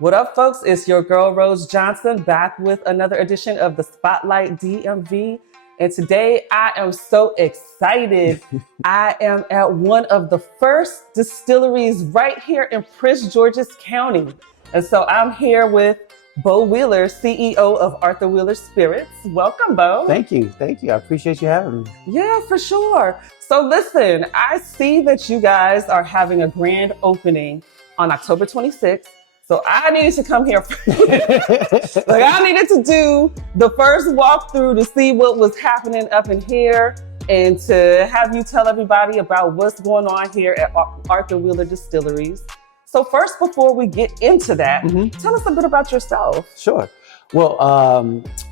What up, folks? It's your girl, Rose Johnson, back with another edition of the Spotlight DMV. And today I am so excited. I am at one of the first distilleries right here in Prince George's County. And so I'm here with Beau Wheeler, CEO of Arthur Wheeler Spirits. Welcome, Beau. Thank you. I appreciate you having me. Yeah, for sure. So listen, I see that you guys are having a grand opening on October 26th. So I needed to come here. I needed to do the first walkthrough to see what was happening up in here and to have you tell everybody about what's going on here at Arthur Wheeler Distilleries. So first, before we get into that, tell us a bit about yourself. Sure. Well,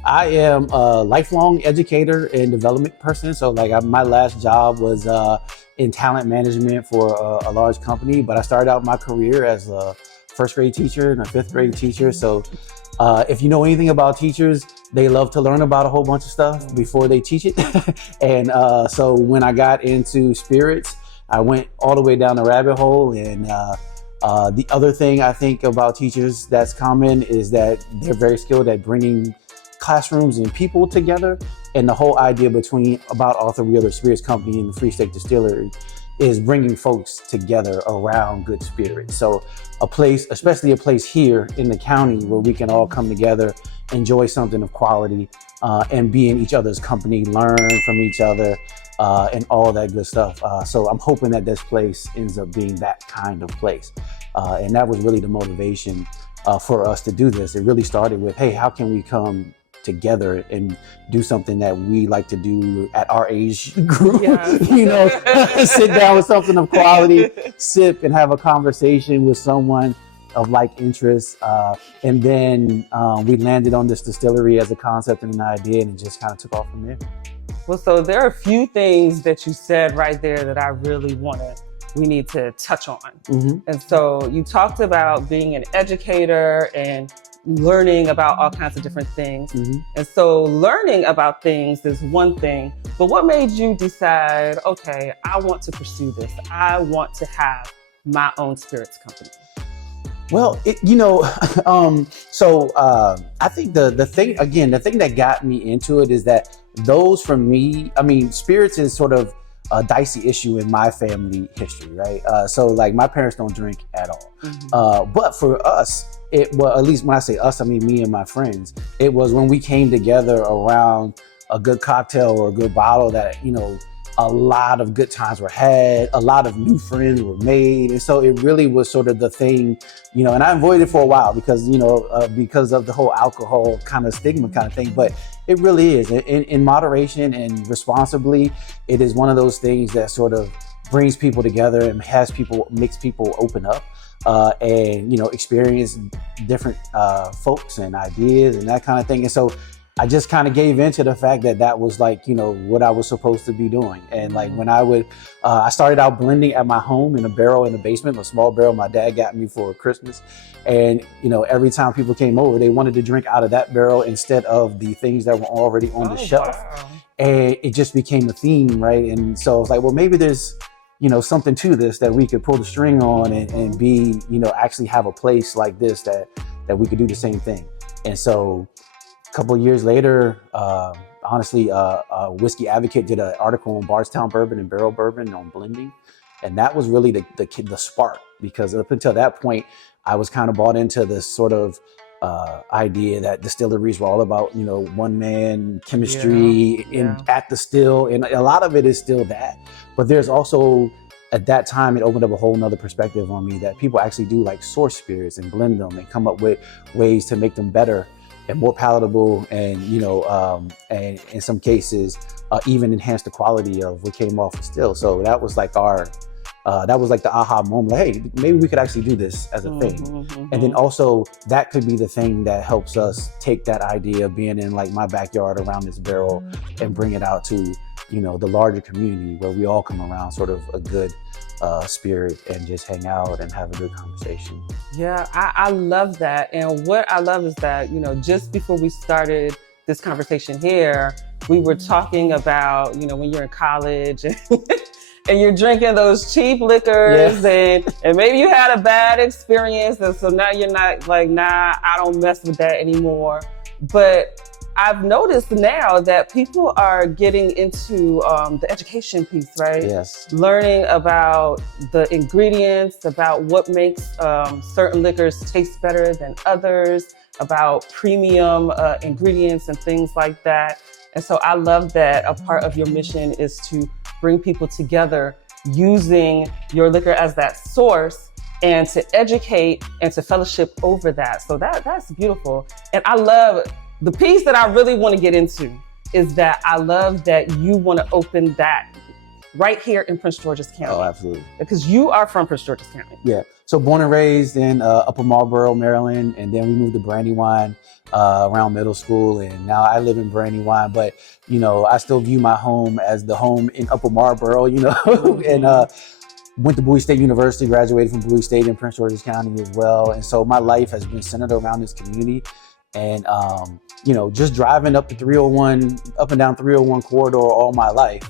I am a lifelong educator and development person. So my last job was in talent management for a large company, but I started out my career as a first grade teacher and a fifth grade teacher. So if you know anything about teachers, they love to learn about a whole bunch of stuff before they teach it. And so when I got into spirits, I went all the way down the rabbit hole. And the other thing I think about teachers that's common is that they're very skilled at bringing classrooms and people together. And the whole idea about Arthur Wheeler Spirits Company and the Freestate Distillery is bringing folks together around good spirits. So a place, especially a place here in the county where we can all come together, enjoy something of quality, and be in each other's company, learn from each other, and all that good stuff. So I'm hoping that this place ends up being that kind of place. And that was really the motivation for us to do this. It really started with, hey, how can we come together and do something that we like to do at our age group? Yeah. Sit down with something of quality, sip and have a conversation with someone of like interest. And then we landed on this distillery as a concept and an idea, and it just kind of took off from there. Well, so there are a few things that you said right there that I really we need to touch on. And so you talked about being an educator and learning about all kinds of different things. And so learning about things is one thing, but what made you decide, okay, I want to pursue this. I want to have my own spirits company? Well, I think the thing that got me into it is that for me, spirits is sort of a dicey issue in my family history, right? So my parents don't drink at all. But for us, at least when I say us, I mean me and my friends, it was when we came together around a good cocktail or a good bottle that, a lot of good times were had, a lot of new friends were made. And so it really was sort of the thing, and I avoided it for a while because of the whole alcohol kind of stigma kind of thing. But it really is in moderation and responsibly. It is one of those things that sort of brings people together and makes people open up and, experience different folks and ideas and that kind of thing. And so I just kind of gave into the fact that was what I was supposed to be doing. And when I started out blending at my home in a barrel in the basement, a small barrel my dad got me for Christmas. And, every time people came over, they wanted to drink out of that barrel instead of the things that were already on the shelf. Wow. And it just became a theme, right? And so I was like, well, maybe there's, something to this that we could pull the string on and be, actually have a place like this that we could do the same thing. And so a couple of years later, Whiskey Advocate did an article on Bardstown bourbon and barrel bourbon on blending. And that was really the spark, because up until that point, I was kind of bought into this sort of idea that distilleries were all about, one man chemistry at the still. And a lot of it is still that. But there's also, at that time, it opened up a whole nother perspective on me that people actually do source spirits and blend them and come up with ways to make them better and more palatable, and and in some cases even enhance the quality of what came off the still. So that was the aha moment. Hey, maybe we could actually do this as a thing. And then also that could be the thing that helps us take that idea of being in my backyard around this barrel and bring it out to the larger community where we all come around sort of a good spirit and just hang out and have a good conversation. Yeah, I love that. And what I love is that, just before we started this conversation here, we were talking about, when you're in college and you're drinking those cheap liquors, and maybe you had a bad experience, and so now you're not like, nah, I don't mess with that anymore. But I've noticed now that people are getting into the education piece, right? Yes. Learning about the ingredients, about what makes certain liquors taste better than others, about premium ingredients and things like that. And so I love that a part of your mission is to bring people together using your liquor as that source and to educate and to fellowship over that. So that's beautiful. And I love the piece that I really want to get into is that I love that you want to open that right here in Prince George's County. Oh, absolutely. Because you are from Prince George's County. Yeah. So born and raised in Upper Marlboro, Maryland, and then we moved to Brandywine around middle school, and now I live in Brandywine. But you know, I still view my home as the home in Upper Marlboro. You know, and went to Bowie State University, graduated from Bowie State in Prince George's County as well. And so my life has been centered around this community. And, you know, just driving up the 301, up and down 301 corridor all my life,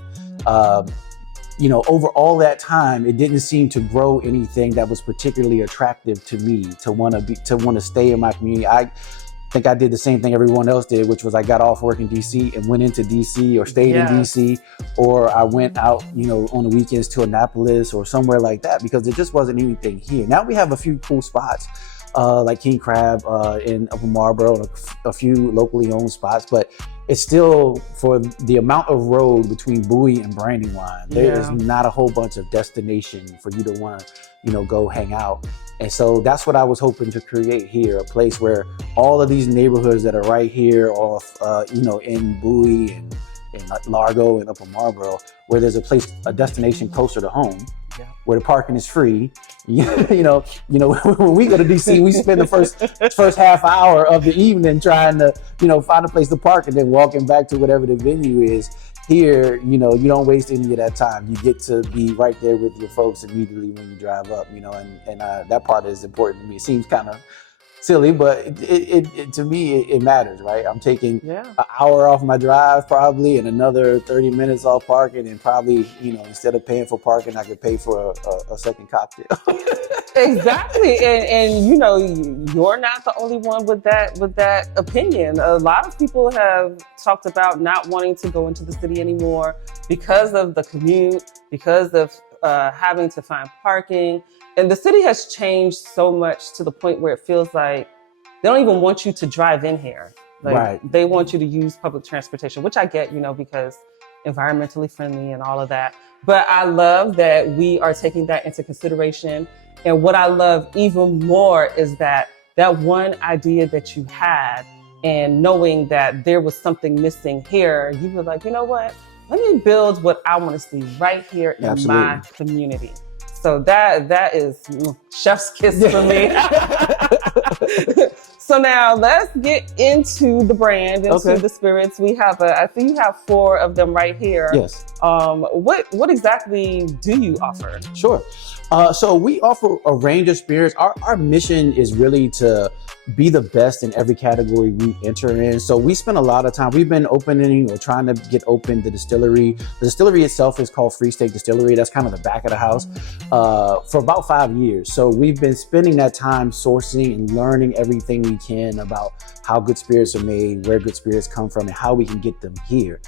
you know, over all that time, it didn't seem to grow anything that was particularly attractive to me to want to stay in my community. I think I did the same thing everyone else did, which was I got off work in DC and went into DC or stayed in DC, or I went out, you know, on the weekends to Annapolis or somewhere like that, because there just wasn't anything here. Now we have a few cool spots. Like King Crab in Upper Marlboro, and a few locally owned spots, but it's still, for the amount of road between Bowie and Brandywine, there is not a whole bunch of destination for you to want to, you know, go hang out. And so that's what I was hoping to create here, a place where all of these neighborhoods that are right here off, you know, in Bowie and Largo and Upper Marlboro, where there's a destination closer to home, where the parking is free. You know, when we go to DC, we spend the first half hour of the evening trying to, you know, find a place to park and then walking back to whatever the venue is. Here, you know, you don't waste any of that time. You get to be right there with your folks immediately when you drive up, you know, and that part is important to me. It seems kind of silly, but it to me, it matters, right? I'm taking an hour off my drive probably, and another 30 minutes off parking, and probably, you know, instead of paying for parking, I could pay for a second cocktail. Exactly, and you know, you're not the only one with that opinion. A lot of people have talked about not wanting to go into the city anymore because of the commute, because of having to find parking. And the city has changed so much to the point where it feels like they don't even want you to drive in here. Like, they want you to use public transportation, which I get, you know, because environmentally friendly and all of that. But I love that we are taking that into consideration. And what I love even more is that one idea that you had, and knowing that there was something missing here, you were like, you know what? Let me build what I want to see right here in my community. So that is chef's kiss for me. So now let's get into the brand, into the spirits. We have I see you have 4 of them right here. Yes. What exactly do you offer? Sure. So we offer a range of spirits. Our mission is really to be the best in every category we enter in. So we spend a lot of time, we've been opening or trying to get open the distillery. The distillery itself is called Freestate Distillery. That's kind of the back of the house for about 5 years. So we've been spending that time sourcing and learning everything we can about how good spirits are made, where good spirits come from, and how we can get them here.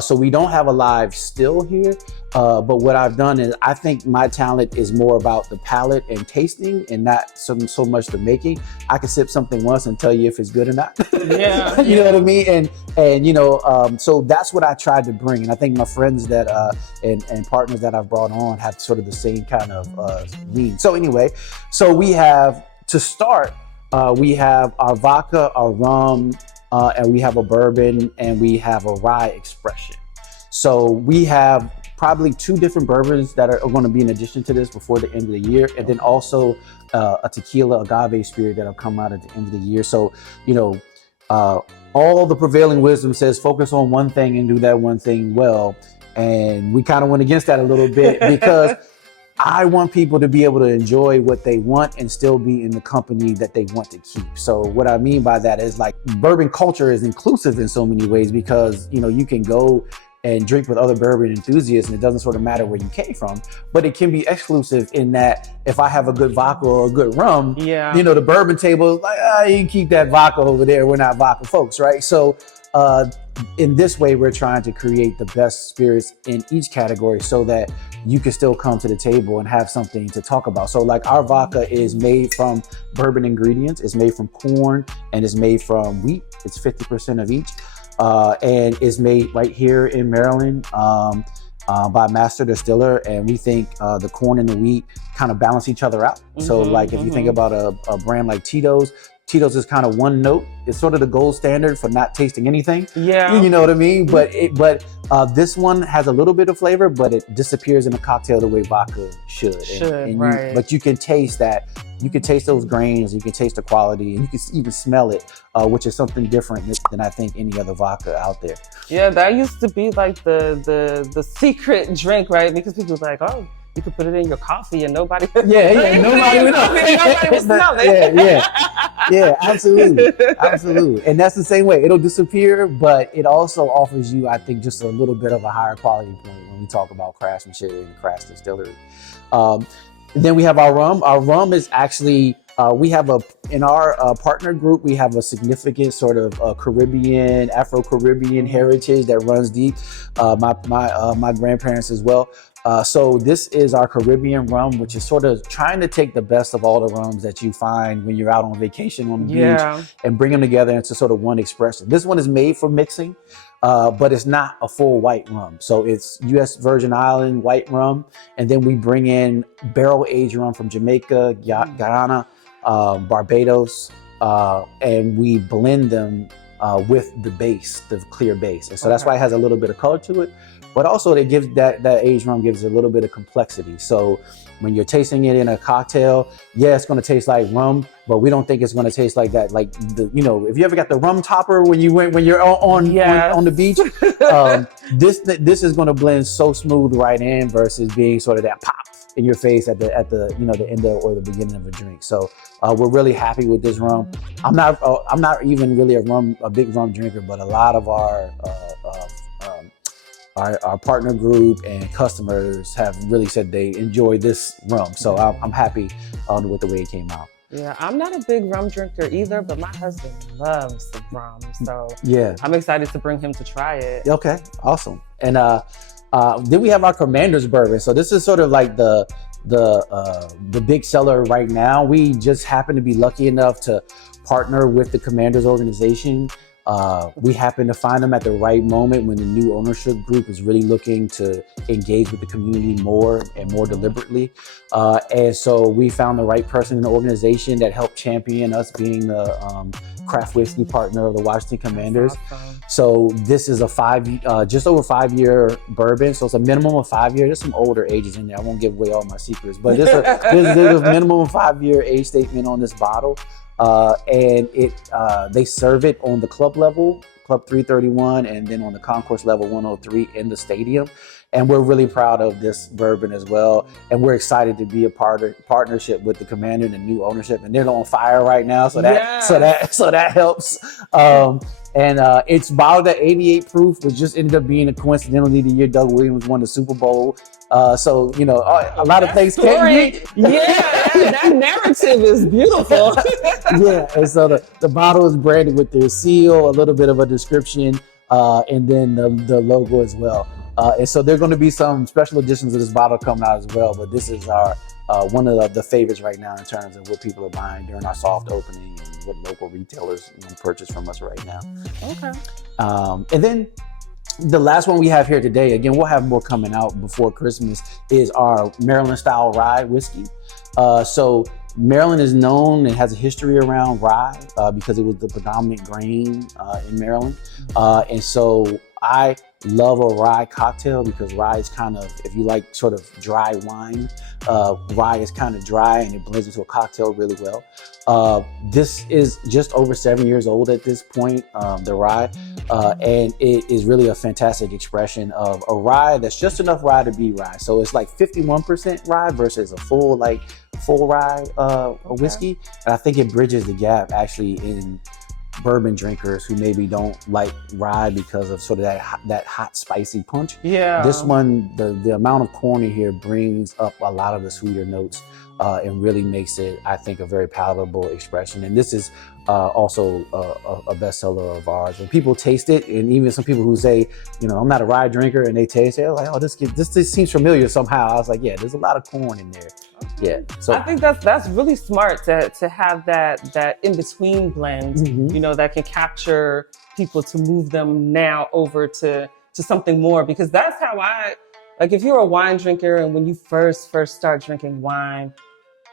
So we don't have a live still here, but what I've done is I think my talent is more about the palate and tasting and not so much the making. I can sip something once and tell you if it's good or not. Yeah. You know what I mean? And you know, so that's what I tried to bring. And I think my friends that and partners that I've brought on have sort of the same kind of lean. So anyway, so we have, to start, we have our vodka, our rum, and we have a bourbon, and we have a rye expression. So we have probably 2 different bourbons that are going to be in addition to this before the end of the year, and then also a tequila agave spirit that'll come out at the end of the year. So, you know, all the prevailing wisdom says focus on one thing and do that one thing well. And we kind of went against that a little bit because I want people to be able to enjoy what they want and still be in the company that they want to keep. So what I mean by that is, like, bourbon culture is inclusive in so many ways because, you know, you can go and drink with other bourbon enthusiasts, and it doesn't sort of matter where you came from. But it can be exclusive in that if I have a good vodka or a good rum, the bourbon table is like, you can keep that vodka over there. We're not vodka folks, right? So in this way, we're trying to create the best spirits in each category so that you can still come to the table and have something to talk about. So like our vodka is made from bourbon ingredients, it's made from corn, and it's made from wheat. It's 50% of each. And is made right here in Maryland by Master Distiller. And we think the corn and the wheat kind of balance each other out. So like if you think about a brand like Tito's is kind of one note. It's sort of the gold standard for not tasting anything. Yeah. You know what I mean? But this one has a little bit of flavor, but it disappears in a cocktail the way vodka should. Right. But you can taste that. You can taste those grains, you can taste the quality, and you can even smell it, which is something different than I think any other vodka out there. Yeah, that used to be like the secret drink, right? Because people were like, oh, you could put it in your coffee and nobody nobody would know. Nobody would smell it. Yeah, absolutely. And that's the same way. It'll disappear, but it also offers you, I think, just a little bit of a higher quality point when we talk about craftsmanship and craft distillery. Then we have our rum. Our rum is actually, we have in our partner group, we have a significant sort of Caribbean, Afro-Caribbean heritage that runs deep. My grandparents as well. So this is our Caribbean rum, which is sort of trying to take the best of all the rums that you find when you're out on vacation on the beach and bring them together into sort of one expression. This one is made for mixing, but it's not a full white rum. So it's U.S. Virgin Island white rum. And then we bring in barrel aged rum from Jamaica, Guyana, Barbados, and we blend them with the base, the clear base. And so that's why it has a little bit of color to it. But also it gives that aged rum gives a little bit of complexity. So when you're tasting it in a cocktail, it's going to taste like rum, but we don't think it's going to taste like that. Like if you ever got the rum topper when you're on the beach, this is going to blend so smooth right in versus being sort of that pop in your face at the end of, or the beginning of a drink. So we're really happy with this rum. I'm not even really a big rum drinker, but a lot of our partner group and customers have really said they enjoy this rum. So I'm happy with the way it came out. Yeah, I'm not a big rum drinker either, but my husband loves the rum. So I'm excited to bring him to try it. Okay, awesome. And then we have our Commander's bourbon. So this is sort of like the big seller right now. We just happen to be lucky enough to partner with the Commander's organization. We happen to find them at the right moment when the new ownership group is really looking to engage with the community more and more deliberately. And so we found the right person in the organization that helped champion us being the craft whiskey partner of the Washington Commanders. Awesome. So this is a just over 5 year bourbon. So it's a minimum of 5 years. There's some older ages in there. I won't give away all my secrets, but there's a minimum of 5 year age statement on this bottle. And they serve it on the club level, Club 331, and then on the concourse level 103 in the stadium. And we're really proud of this bourbon as well. And we're excited to be a partnership with the Commander and the new ownership. And they're on fire right now, so that helps. And it's bottled at 88 proof, which just ended up being coincidentally the year Doug Williams won the Super Bowl. So a lot of things can be. That narrative is beautiful. And so the bottle is branded with their seal, a little bit of a description, and then the logo as well. And so there are going to be some special editions of this bottle coming out as well. But this is our one of the favorites right now in terms of what people are buying during our soft opening and what local retailers purchase from us right now. Okay. And then the last one we have here today, again, we'll have more coming out before Christmas, is our Maryland style rye whiskey. So Maryland is known and has a history around rye because it was the predominant grain in Maryland. And so I love a rye cocktail because rye is kind of, if you like sort of dry wine, rye is kind of dry and it blends into a cocktail really well. This is just over 7 years old at this point, the rye, and it is really a fantastic expression of a rye that's just enough rye to be rye. So it's like 51% rye versus a full rye whiskey. And I think it bridges the gap actually in bourbon drinkers who maybe don't like rye because of sort of that hot spicy punch. Yeah. This one, the amount of corn in here brings up a lot of the sweeter notes and really makes it, I think, a very palatable expression. And this is also a bestseller of ours. When people taste it, and even some people who say, you know, I'm not a rye drinker, and they taste it, they're like, oh, this seems familiar somehow. I was like, yeah, there's a lot of corn in there. Yeah. So I think that's really smart to have that in between blend, you know, that can capture people to move them now over to something more, because that's how like if you're a wine drinker and when you first start drinking wine,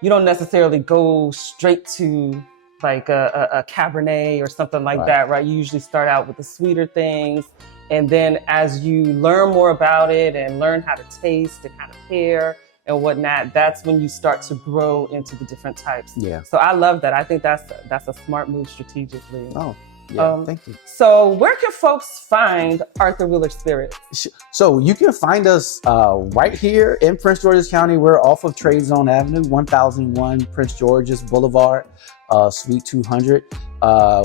you don't necessarily go straight to like a Cabernet or something like that, right? You usually start out with the sweeter things. And then as you learn more about it and learn how to taste and how to pair and whatnot, that's when you start to grow into the different types. Yeah. So I love that. I think that's a smart move strategically. Oh, yeah, thank you. So where can folks find Arthur Wheeler Spirits? So you can find us right here in Prince George's County. We're off of Trade Zone Avenue, 1001 Prince George's Boulevard, Suite 200.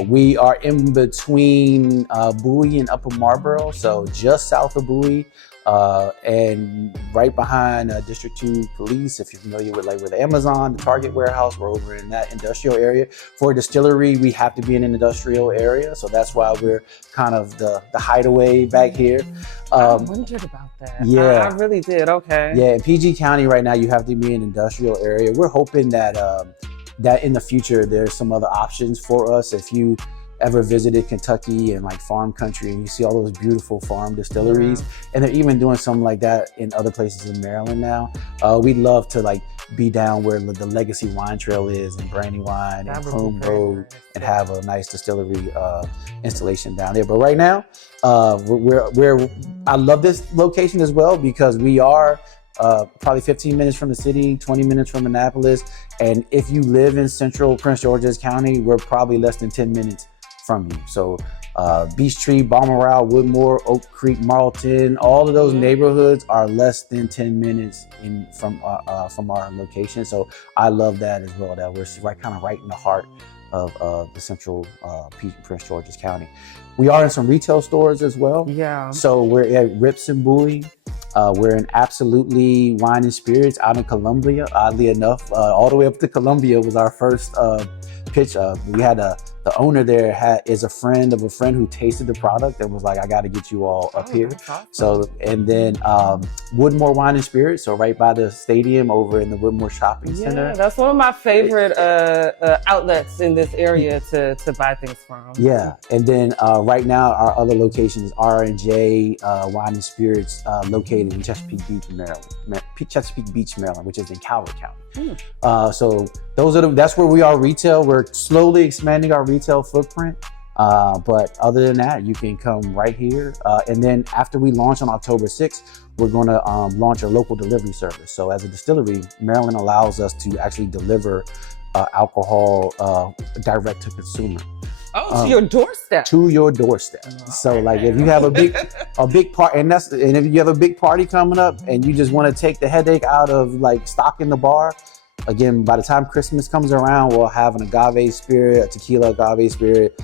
We are in between Bowie and Upper Marlboro, so just south of Bowie, and right behind District 2 Police. If you're familiar with like where the Amazon, the Target warehouse, we're over in that industrial area. For a distillery, we have to be in an industrial area, so that's why we're kind of the hideaway back here. I wondered about that. Yeah, I really did. Okay. Yeah, in PG County right now, you have to be in an industrial area. We're hoping that that in the future there's some other options for us. If you ever visited Kentucky and like farm country and you see all those beautiful farm distilleries, and they're even doing something like that in other places in Maryland now, we'd love to like be down where the Legacy Wine Trail is and Brandywine and Chrome Road and have a nice distillery installation down there. But right now, I love this location as well because we are probably 15 minutes from the city, 20 minutes from Annapolis. And if you live in central Prince George's County, we're probably less than 10 minutes from you. So Beech Tree, Balmoral, Woodmore, Oak Creek, Marlton, all of those neighborhoods are less than 10 minutes from our location. So I love that as well, that we're kind of right in the heart of the central Prince George's County. We are in some retail stores as well. Yeah. So we're at Rips and Bowie. We're in Absolutely Wine and Spirits out in Columbia. Oddly enough, all the way up to Columbia was our first pitch. We had the owner there is a friend of a friend who tasted the product and was like, I got to get you all up here. Awesome. So, and then Woodmore Wine and Spirits, so right by the stadium over in the Woodmore Shopping Center. Yeah, that's one of my favorite outlets in this area to buy things from. Yeah, and then right now our other location is R&J Wine and Spirits located in Chesapeake Beach, Maryland, which is in Calvert County. So that's where we are retail. We're slowly expanding our retail footprint. But other than that, you can come right here. And then after we launch on October 6th, we're going to launch a local delivery service. So as a distillery, Maryland allows us to actually deliver alcohol direct to consumer. Oh, to your doorstep. To your doorstep. So like if you have a big party, and if you have a big party coming up and you just want to take the headache out of like stocking the bar, again, by the time Christmas comes around, we'll have an agave spirit, a tequila agave spirit,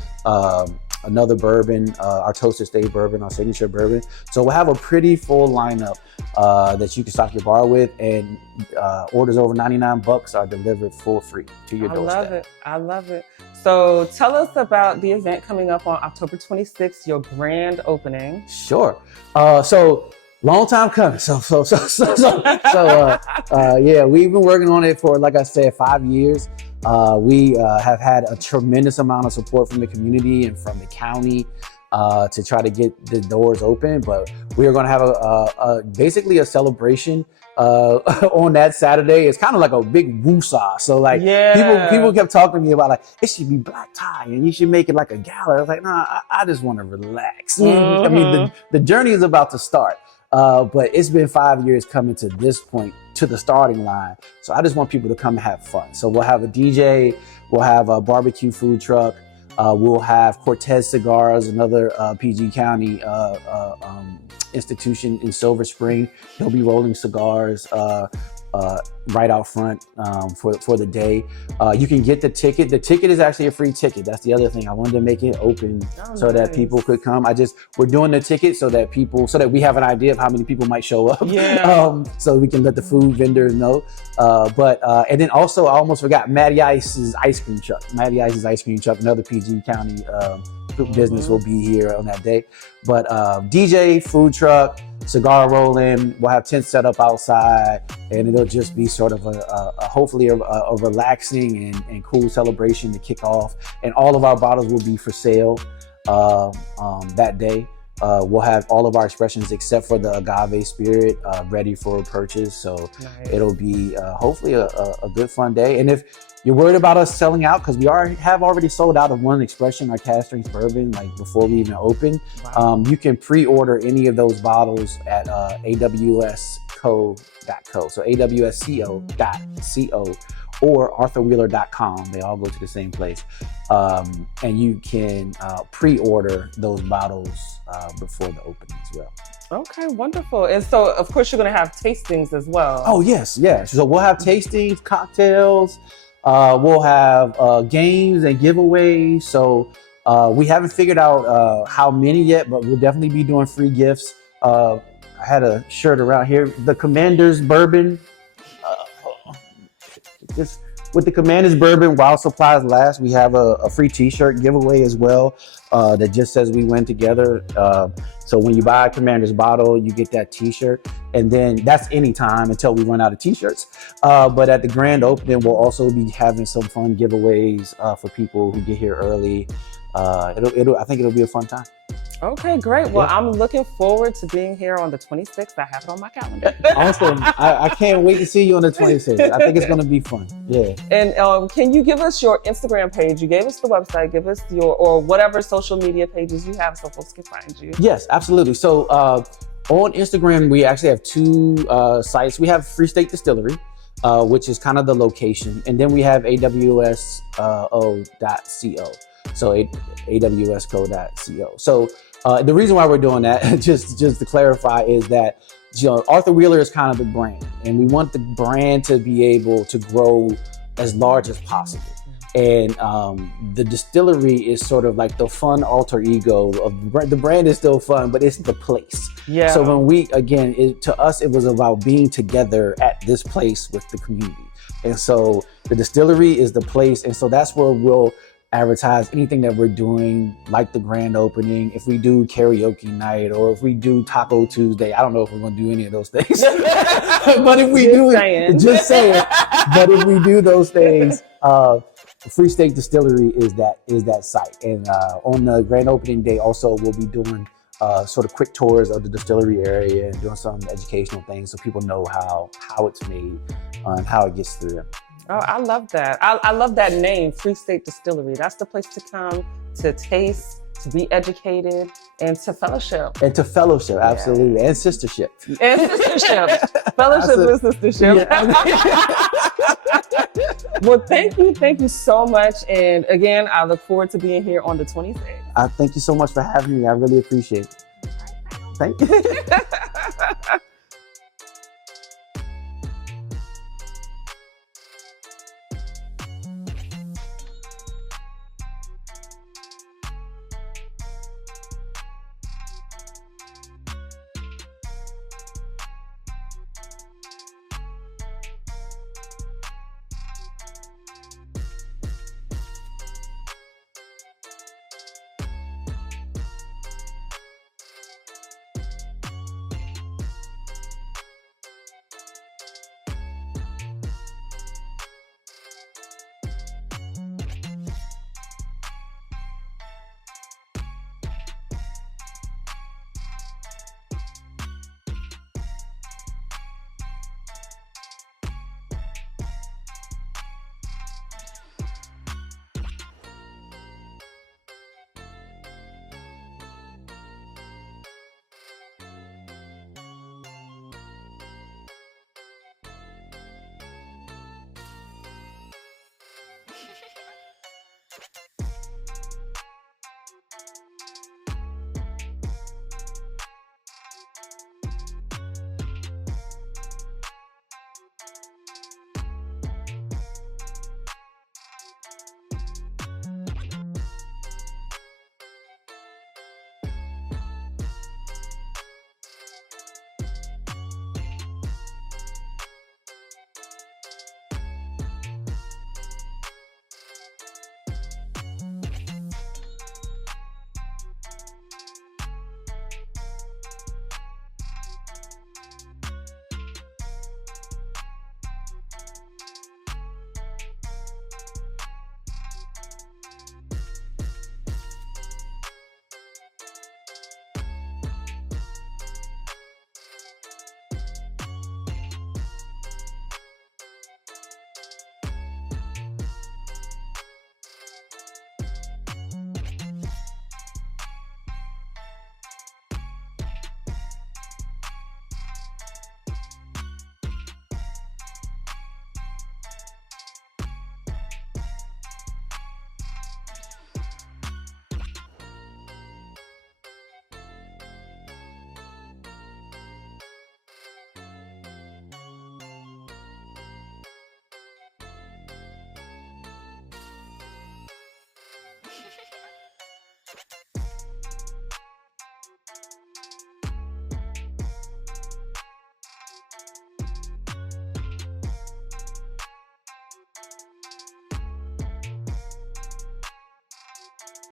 another bourbon, our Toasted State bourbon, our signature bourbon. So we'll have a pretty full lineup that you can stock your bar with, and orders over $99 are delivered for free to your doorstep. I love it. So tell us about the event coming up on October 26th, your grand opening. Sure. So long time coming. Yeah, we've been working on it for, like I said, 5 years. We have had a tremendous amount of support from the community and from the county to try to get the doors open. But we are going to have basically a celebration on that Saturday. It's kind of like a big woosah. So like people kept talking to me about like, it should be black tie and you should make it like a gala. I was like, nah, I just want to relax. I mean, the journey is about to start. But it's been 5 years coming to this point, to the starting line. So I just want people to come and have fun. So we'll have a DJ, we'll have a barbecue food truck, we'll have Cortez Cigars, another PG County institution in Silver Spring. They'll be rolling cigars. right out front for the day. You can get the ticket. The ticket is actually a free ticket. That's the other thing. I wanted to make it open so that people could come. We're doing the ticket so that we have an idea of how many people might show up. Yeah. So we can let the food vendors know. And then also I almost forgot Matty Ice's ice cream truck. Matty Ice's ice cream truck, another PG County business will be here on that day. But DJ, food truck, cigar rolling, we'll have tents set up outside, and it'll just be sort of hopefully a relaxing and cool celebration to kick off. And all of our bottles will be for sale that day. We'll have all of our expressions except for the agave spirit ready for purchase. So it'll be hopefully a good fun day. And if you're worried about us selling out, because we have already sold out of one expression, our cask strength bourbon, like before we even open, you can pre-order any of those bottles at awsco.co. So awsco.co or arthurwheeler.com. They all go to the same place. And you can pre-order those bottles before the opening as well. Okay, wonderful. And so, of course, you're going to have tastings as well. Oh, yes. So we'll have tastings, cocktails. We'll have games and giveaways. So we haven't figured out how many yet, but we'll definitely be doing free gifts. I had a shirt around here, the Commander's Bourbon. Just with the Commander's Bourbon, while supplies last, we have a free t-shirt giveaway as well that just says we win together. So when you buy a Commander's bottle, you get that t-shirt, and then that's anytime until we run out of t-shirts. But at the grand opening, we'll also be having some fun giveaways for people who get here early. I think it'll be a fun time. Okay, great. Well, I'm looking forward to being here on the 26th. I have it on my calendar. Awesome. I can't wait to see you on the 26th. I think it's going to be fun. Yeah. And can you give us your Instagram page? You gave us the website. Give us or whatever social media pages you have so folks can find you. Yes, absolutely. So on Instagram, we actually have two sites. We have Freestate Distillery, which is kind of the location. And then we have awso.co. So awsco.co. So the reason why we're doing that, just to clarify, is that Arthur Wheeler is kind of the brand, and we want the brand to be able to grow as large as possible. And the distillery is sort of like the fun alter ego of the brand. Is still fun, but it's the place. Yeah. So when to us, it was about being together at this place with the community. And so the distillery is the place, and so that's where we'll advertise anything that we're doing, like the grand opening, if we do karaoke night, or if we do Taco Tuesday. I don't know if we're going to do any of those things, but if we just saying. But if we do those things, Freestate Distillery is that site. And on the grand opening day, also we'll be doing sort of quick tours of the distillery area and doing some educational things so people know how it's made and how it gets through them. Oh, I love that. I love that name, Freestate Distillery. That's the place to come to taste, to be educated, and to fellowship. Absolutely. And sistership. Fellowship and sistership. Yeah. Well, thank you so much. And again, I look forward to being here on the 26th. Thank you so much for having me. I really appreciate it. Thank you.